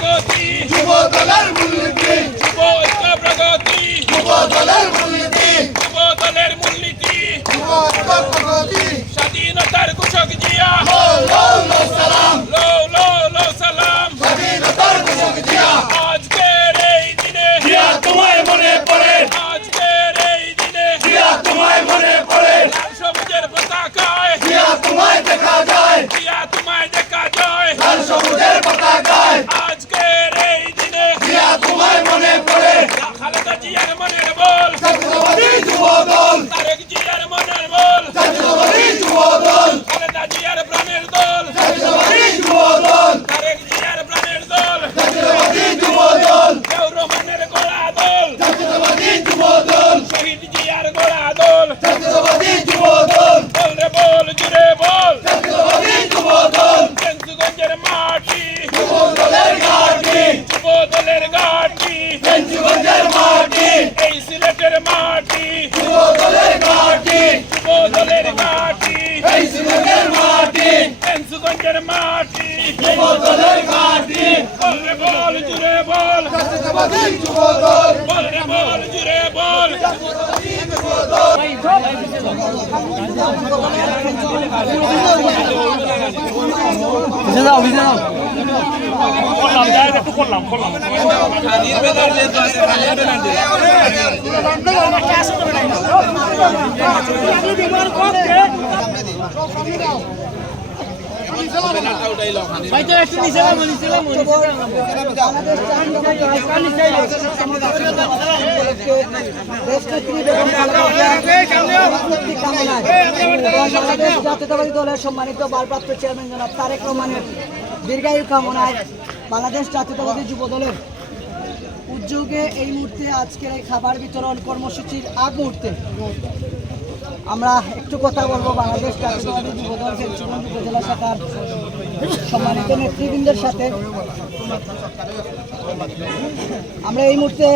প্রগতি যুব দলের মূলনীতি যুব ঐক্য প্রগতি যুব দলের মূলনীতি যুব দলের মূলনীতি যুব ঐক্য প্রগতি স্বাধীনতার ঘোষক জিয়া লো লো লো সালাম লো লো লো সালাম স্বাধীনতার ঘোষক জিয়া আজকের এই দিনে জিয়া তোমায় মনে পড়ে আজকের এই দিনে জিয়া তোমায় মনে পড়ে লাল সবুজের পতাকায় জিয়া তোমায় দেখা যায় জিয়া তোমায় দেখা যায় লাল সবুজের পতাকায় আজকের এই দিনে জিয়া তোমায় মনে পড়ে খালেদা জিয়ার মনের বল জাতীয়তাবাদী যুব দল তারেক জিয়ার মনের বল জাতীয়তাবাদী যুব দল খালেদা জিয়ার প্রাণের দল জাতীয়তাবাদী যুব দল তারেক জিয়ার প্রাণের দল জাতীয়তাবাদী যুব দল কেউ রহমানের গোড়া দল জাতীয়তাবাদী যুব দল শহীদ জিয়ার গোড়া দল জাতীয়তাবাদী যুব দল বল রে বল জুড়ে বল জাতীয়তাবাদী যুব দল ফেঞ্চুগঞ্জের মাটি যুব দলের ঘাঁটি যুব দলের ঘাঁটি ফেঞ্চুগঞ্জের মাটি এই সিলেটের মাটি যুব দলের ঘাঁটি যুব দলের ঘাঁটি এই সিলেটের মাটি ফেঞ্চুগঞ্জের মাটি যুব দলের ঘাঁটি বল রে বল জুড়ে বল জাতীয়তাবাদী যুব দল বল রে বল জুড়ে বল জাতীয়তাবাদী যুব দল জাতীয়তাবাদী দলের সম্মানিত ভারপ্রাপ্ত চেয়ারম্যান জনাব তারেক রহমানের দীর্ঘায়ু কামনায় বাংলাদেশ জাতীয়তাবাদী যুব দলের উদ্যোগে এই মুহূর্তে আজকের এই খাবার বিতরণ কর্মসূচির আগ মুহূর্তে আমরা একটু কথা বলবো বাংলাদেশ জাতীয়তাবাদী যুব দল ফেঞ্চুগঞ্জ উপজেলা শাখার সম্মানিত নেতৃবৃন্দের সাথে। আমরা এই মুহূর্তে